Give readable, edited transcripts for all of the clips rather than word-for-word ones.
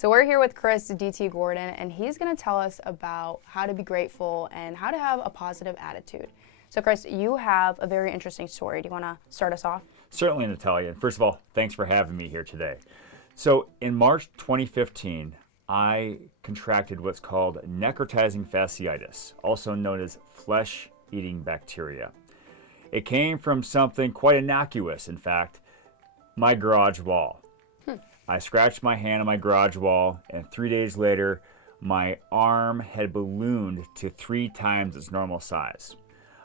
So we're here with Chris DT Gordon, and he's going to tell us about how to be grateful and how to have a positive attitude. So Chris, you have a very interesting story. Do you want to start us off? Certainly, Natalia. First of all, thanks for having me here today. So in March 2015, I contracted what's called necrotizing fasciitis, also known as flesh-eating bacteria. It came from something quite innocuous, in fact, my garage wall. I scratched my hand on my garage wall, and 3 days later, my arm had ballooned to 3 times its normal size.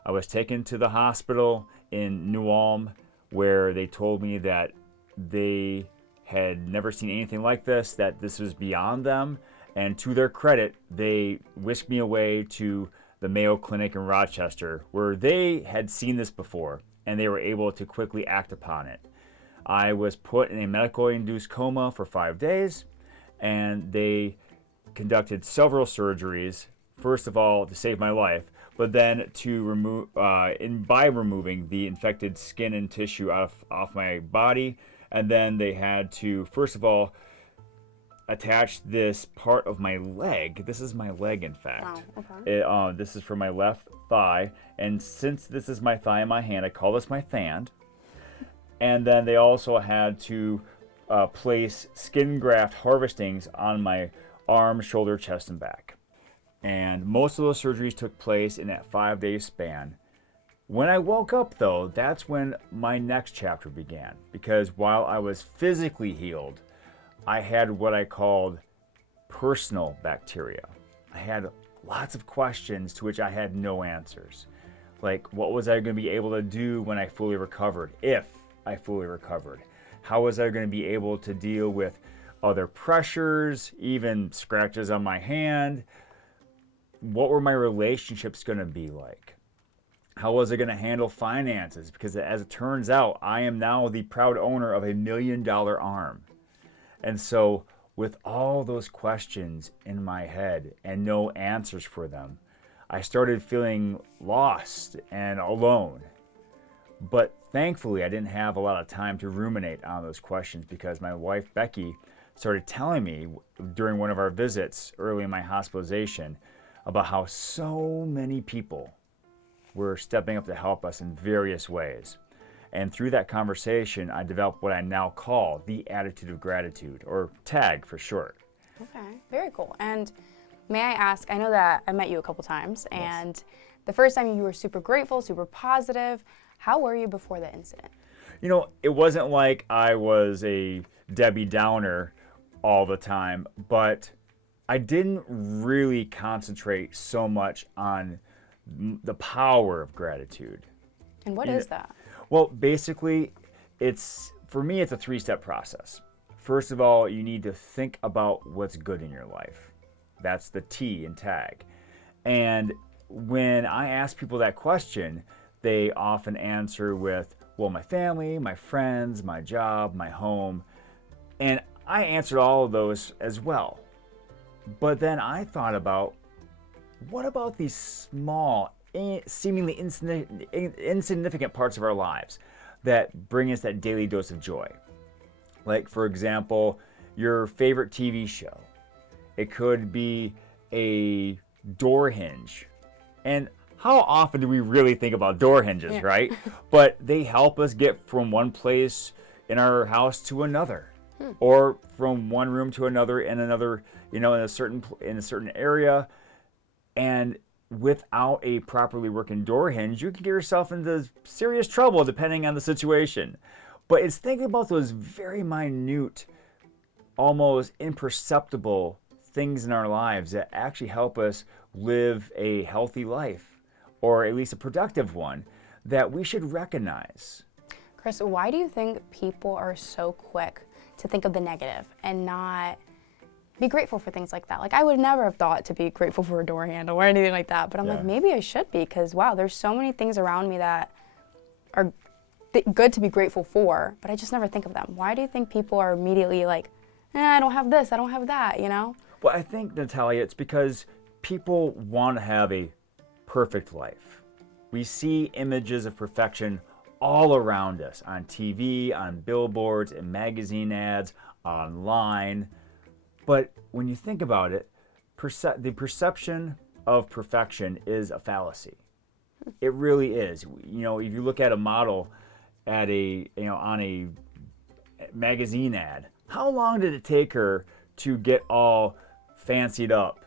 I was taken to the hospital in New Ulm, where they told me that they had never seen anything like this, that this was beyond them, and to their credit, they whisked me away to the Mayo Clinic in Rochester, where they had seen this before, and they were able to quickly act upon it. I was put in a medically-induced coma for 5 days, and they conducted several surgeries, first of all to save my life, but then to remove, by removing the infected skin and tissue off my body, and then they had to, first of all, attach this part of my leg. This is my leg, in fact. Wow, okay. This is for my left thigh, and since this is my thigh and my hand, I call this my thand. And then they also had to place skin graft harvestings on my arm, shoulder, chest, and back. And most of those surgeries took place in that 5-day span. When I woke up, though, that's when my next chapter began. Because while I was physically healed, I had what I called personal bacteria. I had lots of questions to which I had no answers. Like, what was I going to be able to do when I fully recovered, if I fully recovered? How was I going to be able to deal with other pressures, even scratches on my hand? What were my relationships going to be like? How was I going to handle finances? Because as it turns out, I am now the proud owner of $1 million arm. And so with all those questions in my head and no answers for them, I started feeling lost and alone. But thankfully, I didn't have a lot of time to ruminate on those questions, because my wife, Becky, started telling me during one of our visits early in my hospitalization about how so many people were stepping up to help us in various ways. And through that conversation, I developed what I now call the attitude of gratitude, or TAG for short. Okay, very cool. And may I ask, I know that I met you a couple times, Yes. and the first time you were super grateful, super positive. How were you before the incident? You know, it wasn't like I was a Debbie Downer all the time, but I didn't really concentrate so much on the power of gratitude. And what is that? Well, basically, for me, it's a 3-step process. First of all, you need to think about what's good in your life. That's the T in TAG. And when I ask people that question, they often answer with, well, my family, my friends, my job, my home. And I answered all of those as well. But then I thought about, what about these small, seemingly insignificant parts of our lives that bring us that daily dose of joy? Like, for example, your favorite TV show. It could be a door hinge. And how often do we really think about door hinges, right? But they help us get from one place in our house to another, or from one room to another in another, in a certain area. And without a properly working door hinge, you can get yourself into serious trouble depending on the situation. But it's thinking about those very minute, almost imperceptible things in our lives that actually help us live a healthy life, or at least a productive one, that we should recognize. Chris, why do you think people are so quick to think of the negative and not be grateful for things like that? Like, I would never have thought to be grateful for a door handle or anything like that, but I'm like, maybe I should be, because wow, there's so many things around me that are good to be grateful for, but I just never think of them. Why do you think people are immediately like, I don't have this, I don't have that, Well, I think, Natalia, it's because people want to have a perfect life. We see images of perfection all around us, on TV, on billboards, in magazine ads, online. But when you think about it, the perception of perfection is a fallacy. It really is. You know, if you look at a model at on a magazine ad, how long did it take her to get all fancied up?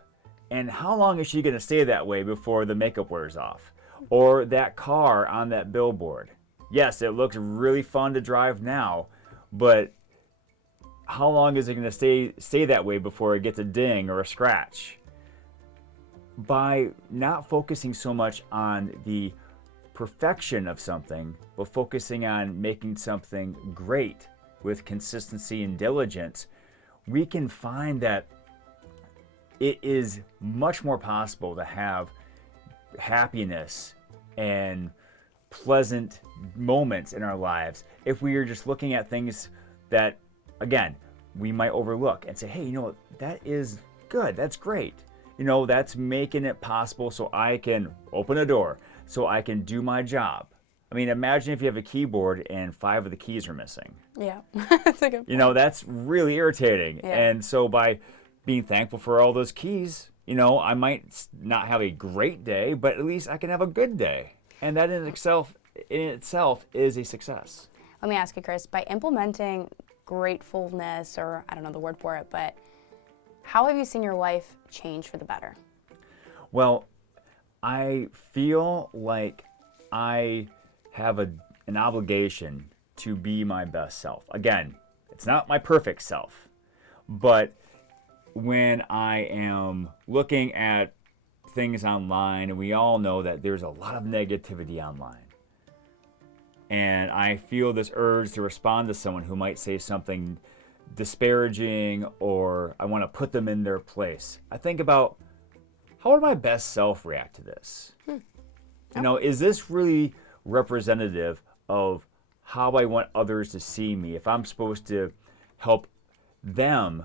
And how long is she going to stay that way before the makeup wears off? Or that car on that billboard. Yes, it looks really fun to drive now, but how long is it going to stay that way before it gets a ding or a scratch? By not focusing so much on the perfection of something, but focusing on making something great with consistency and diligence, we can find that it is much more possible to have happiness and pleasant moments in our lives if we are just looking at things that, again, we might overlook and say, hey, you know what, that is good, that's great. You know, that's making it possible so I can open a door, so I can do my job. I mean, imagine if you have a keyboard and 5 of the keys are missing. Yeah, that's a good point. You know, that's really irritating. Yeah. And so by being thankful for all those keys, you know, I might not have a great day, but at least I can have a good day. And that in itself is a success. Let me ask you, Chris, by implementing gratefulness, or I don't know the word for it, but how have you seen your life change for the better? Well, I feel like I have an obligation to be my best self. Again, it's not my perfect self, but when I am looking at things online, and we all know that there's a lot of negativity online, and I feel this urge to respond to someone who might say something disparaging, or I want to put them in their place. I think about, how would my best self react to this? You know, is this really representative of how I want others to see me? If I'm supposed to help them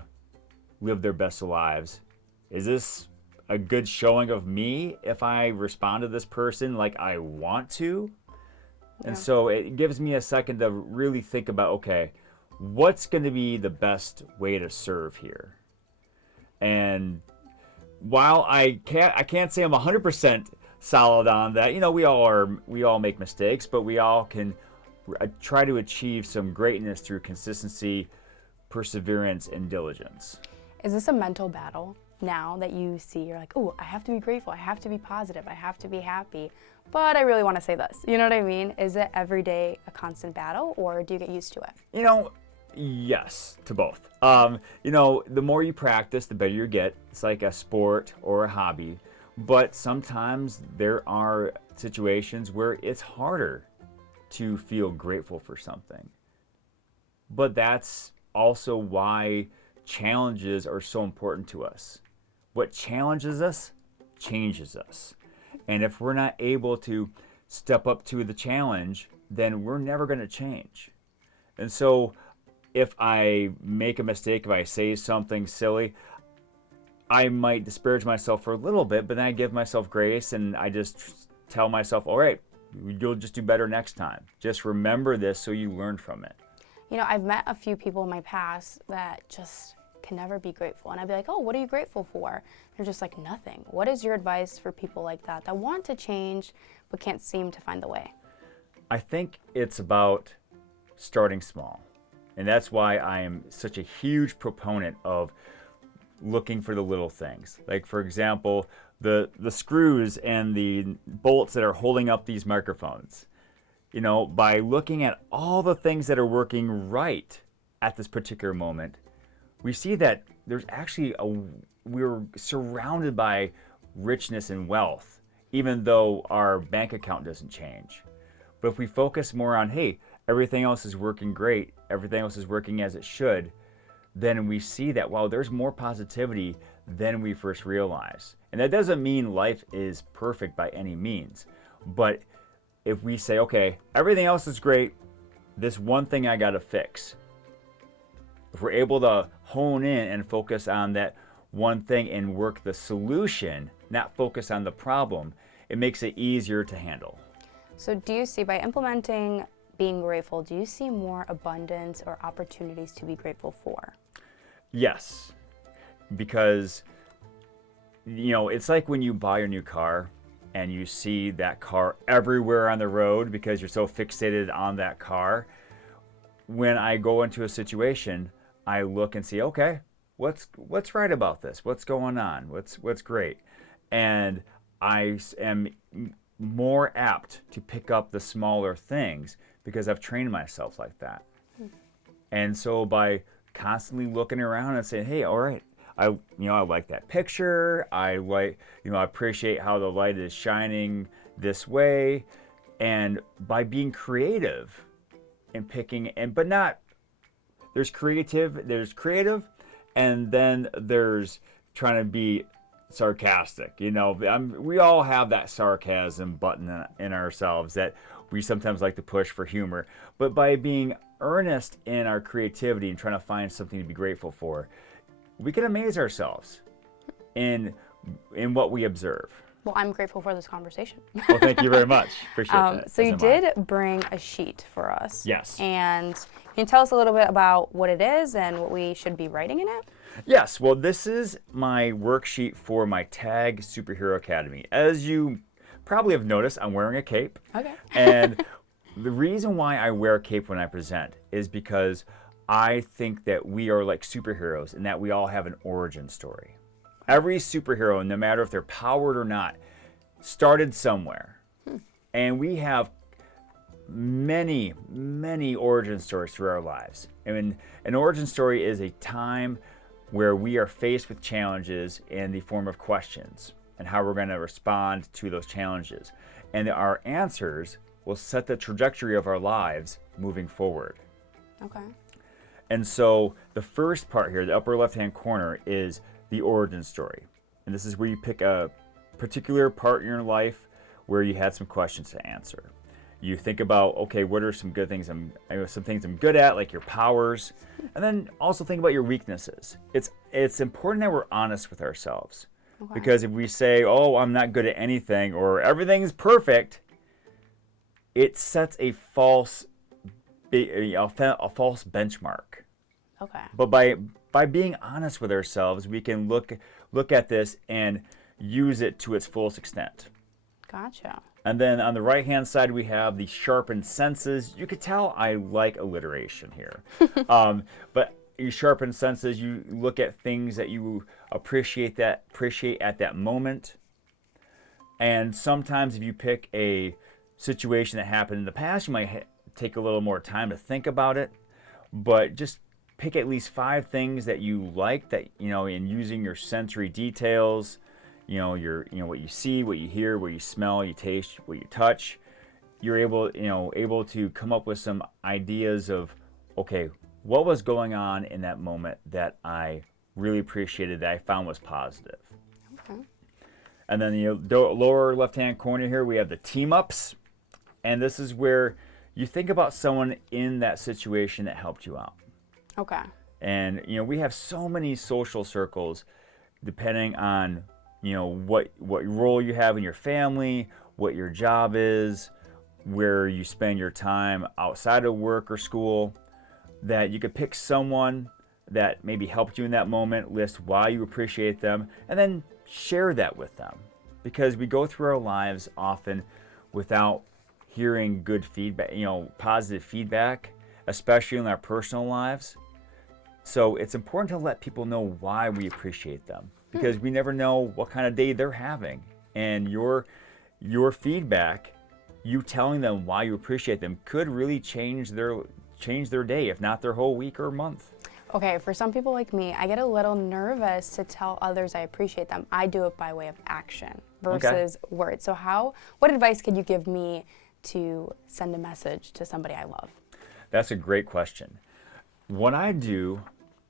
live their best lives, is this a good showing of me if I respond to this person like I want to? And so it gives me a second to really think about, okay, what's going to be the best way to serve here? And while I can't say I'm 100% solid on that, you know, we all make mistakes, but we all can try to achieve some greatness through consistency, perseverance, and diligence. Is this a mental battle now that you see? You're like, oh, I have to be grateful, I have to be positive, I have to be happy, but I really want to say this. You know what I mean? Is it every day a constant battle, or do you get used to it? You know, yes, to both. You know, the more you practice, the better you get. It's like a sport or a hobby. But sometimes there are situations where it's harder to feel grateful for something. But that's also why challenges are so important to us. What challenges us changes us. And if we're not able to step up to the challenge, then we're never going to change. And so if I make a mistake, if I say something silly, I might disparage myself for a little bit, but then I give myself grace and I just tell myself, all right, you'll just do better next time. Just remember this so you learn from it. You know, I've met a few people in my past that just can never be grateful. And I'd be like, oh, what are you grateful for? They're just like, nothing. What is your advice for people like that want to change but can't seem to find the way? I think it's about starting small. And that's why I am such a huge proponent of looking for the little things. Like, for example, the screws and the bolts that are holding up these microphones. You know, by looking at all the things that are working right at this particular moment, we see that there's actually we're surrounded by richness and wealth, even though our bank account doesn't change. But if we focus more on, hey, everything else is working great, everything else is working as it should, then we see that, wow, there's more positivity than we first realized. And that doesn't mean life is perfect by any means. But if we say, okay, everything else is great, this one thing I got to fix. If we're able to hone in and focus on that one thing and work the solution, not focus on the problem, it makes it easier to handle. So do you see, by implementing being grateful, do you see more abundance or opportunities to be grateful for? Yes. because, you know, it's like when you buy your new car and you see that car everywhere on the road because you're so fixated on that car. When I go into a situation, I look and see, okay, what's right about this? What's going on? What's great? And I am more apt to pick up the smaller things because I've trained myself like that. And so by constantly looking around and saying, hey, all right, I like that picture. I appreciate how the light is shining this way. And by being creative and picking, but not, there's creative, and then there's trying to be sarcastic. We all have that sarcasm button in ourselves that we sometimes like to push for humor. But by being earnest in our creativity and trying to find something to be grateful for, we can amaze ourselves in what we observe. Well, I'm grateful for this conversation. Well, thank you very much. Appreciate that. So you did bring a sheet for us. Yes. And can you tell us a little bit about what it is and what we should be writing in it? Yes. Well, this is my worksheet for my TAG Superhero Academy. As you probably have noticed, I'm wearing a cape. Okay. And the reason why I wear a cape when I present is because I think that we are like superheroes and that we all have an origin story. Every superhero, no matter if they're powered or not, started somewhere. And we have many, many origin stories through our lives. And an origin story is a time where we are faced with challenges in the form of questions and how we're going to respond to those challenges. And our answers will set the trajectory of our lives moving forward. Okay. And so the first part here, the upper left-hand corner, is the origin story. And this is where you pick a particular part in your life where you had some questions to answer. You think about, okay, what are some good things some things I'm good at, like your powers, and then also think about your weaknesses. It's important that we're honest with ourselves. Okay. Because if we say, oh, I'm not good at anything, or everything's perfect, it sets a false benchmark. Okay. But by being honest with ourselves, we can look at this and use it to its fullest extent. Gotcha. And then on the right-hand side, we have the sharpened senses. You could tell I like alliteration here. But you sharpen senses, you look at things that you appreciate at that moment. And sometimes if you pick a situation that happened in the past, you might take a little more time to think about it. But just pick at least 5 things that you like, that, in using your sensory details, what you see, what you hear, what you smell, you taste, what you touch. You're able to come up with some ideas of, okay, what was going on in that moment that I really appreciated, that I found was positive. Okay. And then the lower left-hand corner here, we have the team-ups. And this is where you think about someone in that situation that helped you out. Okay. And, we have so many social circles depending on, what role you have in your family, what your job is, where you spend your time outside of work or school, that you could pick someone that maybe helped you in that moment, list why you appreciate them, and then share that with them. Because we go through our lives often without hearing good feedback, positive feedback, especially in our personal lives. So it's important to let people know why we appreciate them, because we never know what kind of day they're having. And your feedback, you telling them why you appreciate them, could really change their day, if not their whole week or month. Okay, for some people like me, I get a little nervous to tell others I appreciate them. I do it by way of action versus words. So what advice could you give me to send a message to somebody I love? That's a great question. What I do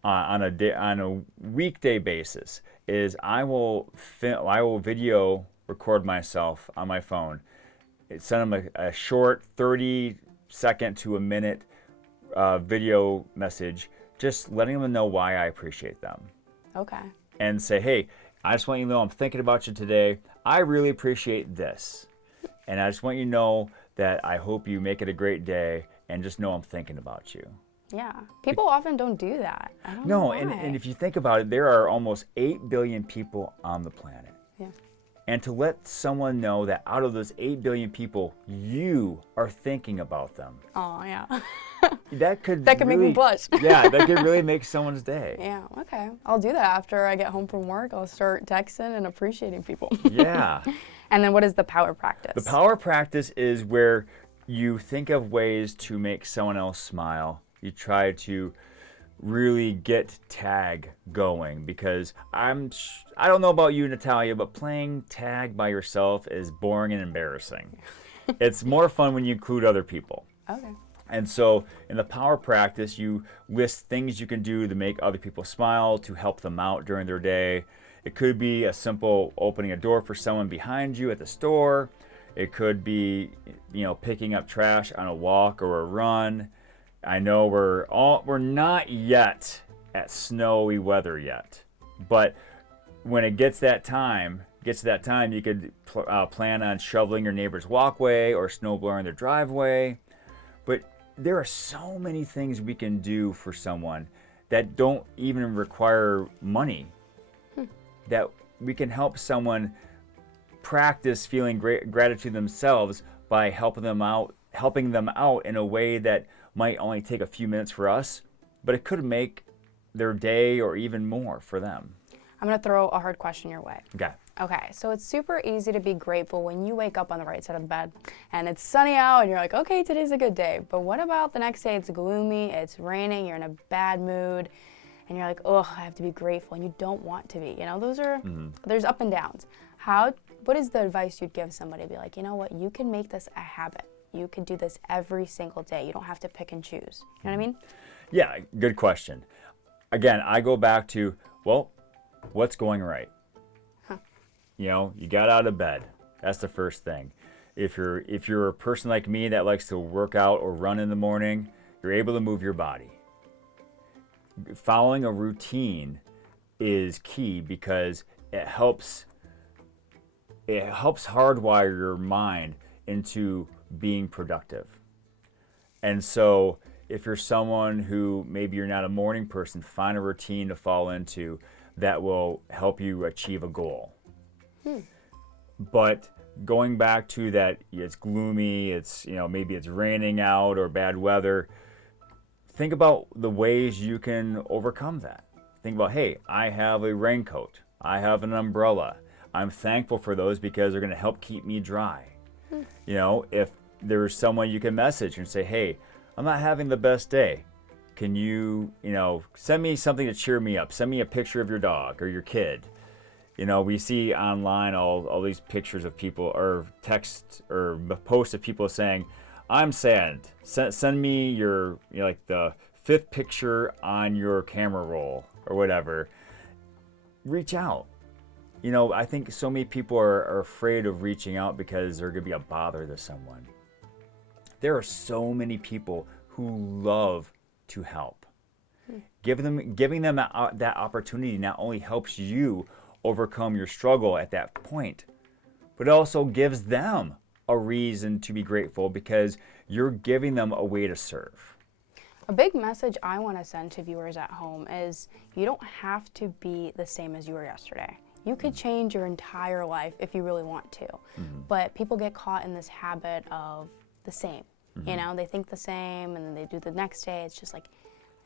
on a weekday basis is I will video record myself on my phone, send them a short 30-second to a minute video message, just letting them know why I appreciate them. Okay. And say, hey, I just want you to know I'm thinking about you today. I really appreciate this. And I just want you to know that I hope you make it a great day, and just know I'm thinking about you. Yeah. People often don't do that. I don't know No, why. and if you think about it, there are almost 8 billion people on the planet. Yeah. And to let someone know that out of those 8 billion people, you are thinking about them. Oh, yeah. That could Make really, me blush. Yeah, that could really make someone's day. Yeah, okay. I'll do that after I get home from work. I'll start texting and appreciating people. Yeah. And then what is the power practice? The power practice is where you think of ways to make someone else smile. You try to really get tag going, because I don't know about you, Natalia, but playing tag by yourself is boring and embarrassing. It's more fun when you include other people. Okay. And so in the power practice, you list things you can do to make other people smile, to help them out during their day. It could be a simple opening a door for someone behind you at the store. It could be, picking up trash on a walk or a run. I know we're not yet at snowy weather yet, but when it gets to that time, you could plan on shoveling your neighbor's walkway or snow blowing their driveway. But there are so many things we can do for someone that don't even require money. That we can help someone practice feeling gratitude themselves by helping them out in a way that might only take a few minutes for us, but it could make their day or even more for them. I'm going to throw a hard question your way. Okay. Okay, so it's super easy to be grateful when you wake up on the right side of the bed and it's sunny out and you're like, okay, today's a good day. But what about the next day? It's gloomy, it's raining, you're in a bad mood, and you're like, oh, I have to be grateful, and you don't want to be. There's up and downs. What is the advice you'd give somebody to be like, you know what, you can make this a habit. You can do this every single day. You don't have to pick and choose. You know what I mean? Yeah, good question. Again, I go back to, well, what's going right? You got out of bed. That's the first thing. If you're a person like me that likes to work out or run in the morning, you're able to move your body. Following a routine is key because it helps hardwire your mind into being productive. And so if you're someone who maybe you're not a morning person, find a routine to fall into that will help you achieve a goal. But going back to that, it's gloomy, it's maybe it's raining out or bad weather. Think about the ways you can overcome that. Think about, hey, I have a raincoat, I have an umbrella. I'm thankful for those because they're going to help keep me dry. If there's someone you can message and say, hey, I'm not having the best day. Can you, send me something to cheer me up? Send me a picture of your dog or your kid. We see online all these pictures of people or texts or posts of people saying, I'm sad. Send me your, like the 5th picture on your camera roll or whatever. Reach out. I think so many people are afraid of reaching out because they're going to be a bother to someone. There are so many people who love to help. Giving them that opportunity not only helps you overcome your struggle at that point, but it also gives them a reason to be grateful because you're giving them a way to serve. A big message I want to send to viewers at home is you don't have to be the same as you were yesterday. You could change your entire life if you really want to. But people get caught in this habit of the same. They think the same and then they do the next day. It's just like,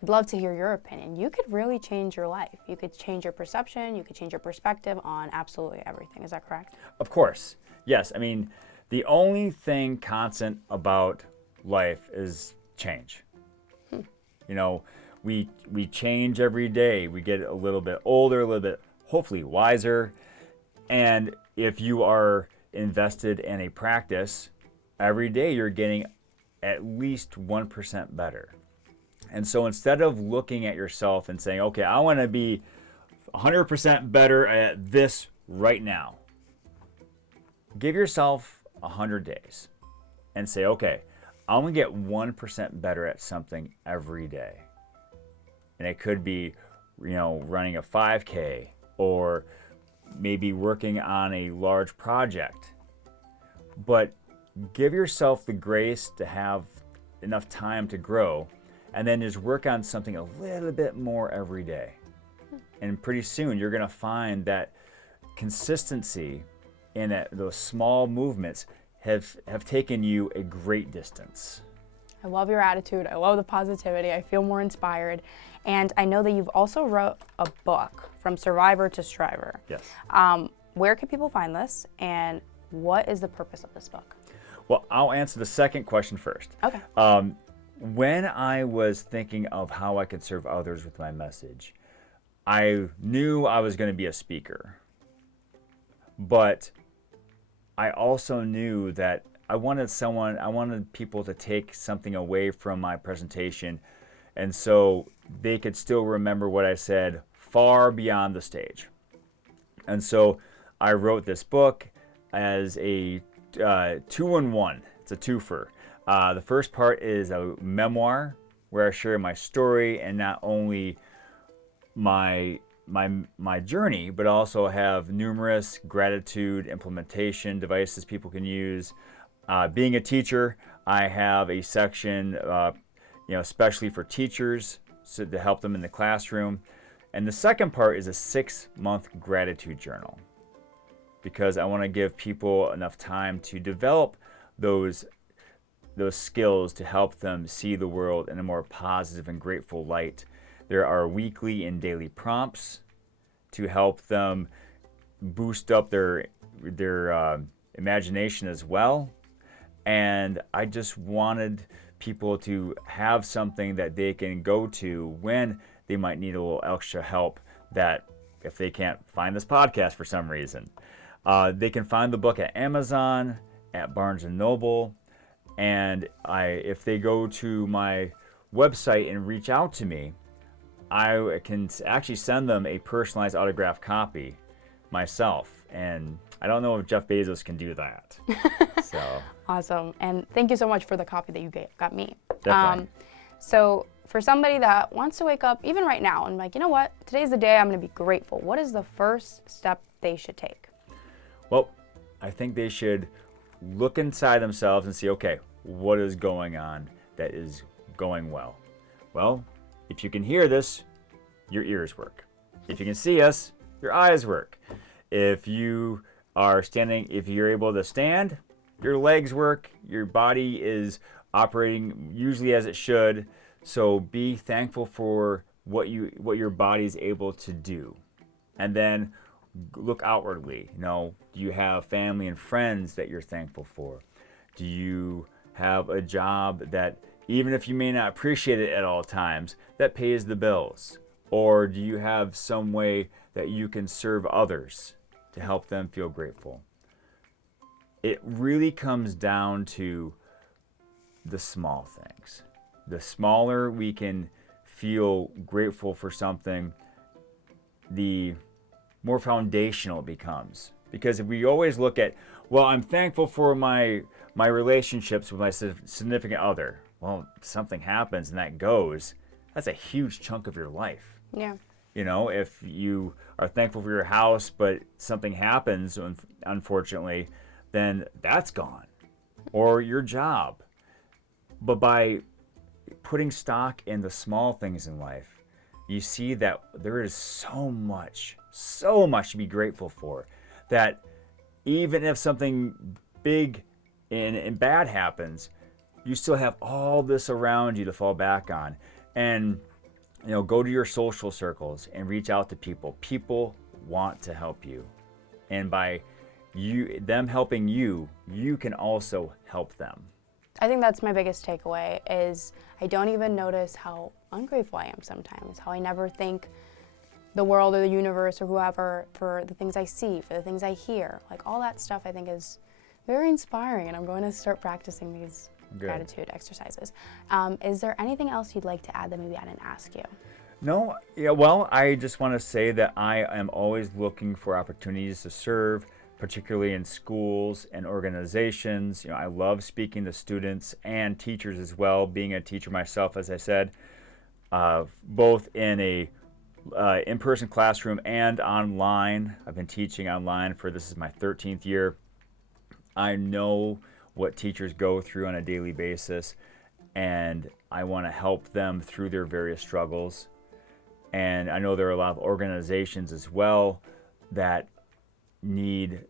I'd love to hear your opinion. You could really change your life. You could change your perception. You could change your perspective on absolutely everything. Is that correct? Of course. Yes. I mean, the only thing constant about life is change. We change every day. We get a little bit older, a little bit hopefully wiser. And if you are invested in a practice, every day you're getting at least 1% better. And so instead of looking at yourself and saying, okay, I want to be 100% better at this right now, give yourself 100 days and say, okay, I'm going to get 1% better at something every day. And it could be, running a 5K or maybe working on a large project. But give yourself the grace to have enough time to grow and then just work on something a little bit more every day. And pretty soon you're going to find that consistency in those small movements have taken you a great distance. I love your attitude. I love the positivity. I feel more inspired. And I know that you've also wrote a book, From Survivor to Striver. Yes. Where can people find this, and what is the purpose of this book? Well, I'll answer the second question first. Okay. When I was thinking of how I could serve others with my message, I knew I was going to be a speaker. But I also knew that I wanted people to take something away from my presentation, and so they could still remember what I said far beyond the stage. And so I wrote this book as a two-in-one. It's a twofer. The first part is a memoir where I share my story, and not only my journey, but also have numerous gratitude implementation devices people can use. Being a teacher, I have a section, especially for teachers, so to help them in the classroom. And the second part is a 6-month gratitude journal, because I want to give people enough time to develop those skills to help them see the world in a more positive and grateful light. There are weekly and daily prompts to help them boost up their imagination as well. And I just wanted people to have something that they can go to when they might need a little extra help, that if they can't find this podcast for some reason. They can find the book at Amazon, at Barnes & Noble, and if they go to my website and reach out to me, I can actually send them a personalized autographed copy myself. And I don't know if Jeff Bezos can do that. So Awesome. And thank you so much for the copy that you got me. Definitely. So for somebody that wants to wake up, even right now, and like, you know what, today's the day I'm going to be grateful, what is the first step they should take? Well, I think they should look inside themselves and see, okay, what is going on that is going well? Well, if you can hear this, your ears work. If you can see us, your eyes work. If you are standing, if you're able to stand, your legs work. Your body is operating usually as it should. So be thankful for what your body is able to do. And then look outwardly. Do you have family and friends that you're thankful for? Do you have a job that, even if you may not appreciate it at all times, that pays the bills? Or do you have some way that you can serve others to help them feel grateful? It really comes down to the small things. The smaller we can feel grateful for something, the more foundational it becomes. Because if we always look at, well, I'm thankful for my relationships with my significant other. Well, something happens and that goes. That's a huge chunk of your life. Yeah. If you are thankful for your house, but something happens, unfortunately, then that's gone. Or your job. But by putting stock in the small things in life, you see that there is so much to be grateful for, that even if something big and bad happens, you still have all this around you to fall back on. And go to your social circles and reach out to people. People want to help you. And by them helping you, you can also help them. I think that's my biggest takeaway, is I don't even notice how ungrateful I am sometimes, how I never thank the world or the universe or whoever for the things I see, for the things I hear. Like, all that stuff I think is very inspiring, and I'm going to start practicing these gratitude exercises. Is there anything else you'd like to add that maybe I didn't ask you? No, well, I just want to say that I am always looking for opportunities to serve, particularly in schools and organizations. I love speaking to students and teachers as well, being a teacher myself, as I said, both in a in-person classroom and online. I've been teaching online this is my 13th year. I know what teachers go through on a daily basis, and I want to help them through their various struggles. And I know there are a lot of organizations as well that need,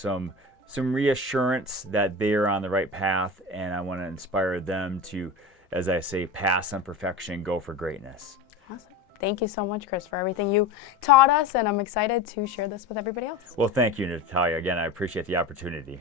some reassurance that they're on the right path, and I want to inspire them to, as I say, pass on perfection, go for greatness. Awesome. Thank you so much, Chris, for everything you taught us, and I'm excited to share this with everybody else. Well, thank you, Natalia. Again, I appreciate the opportunity.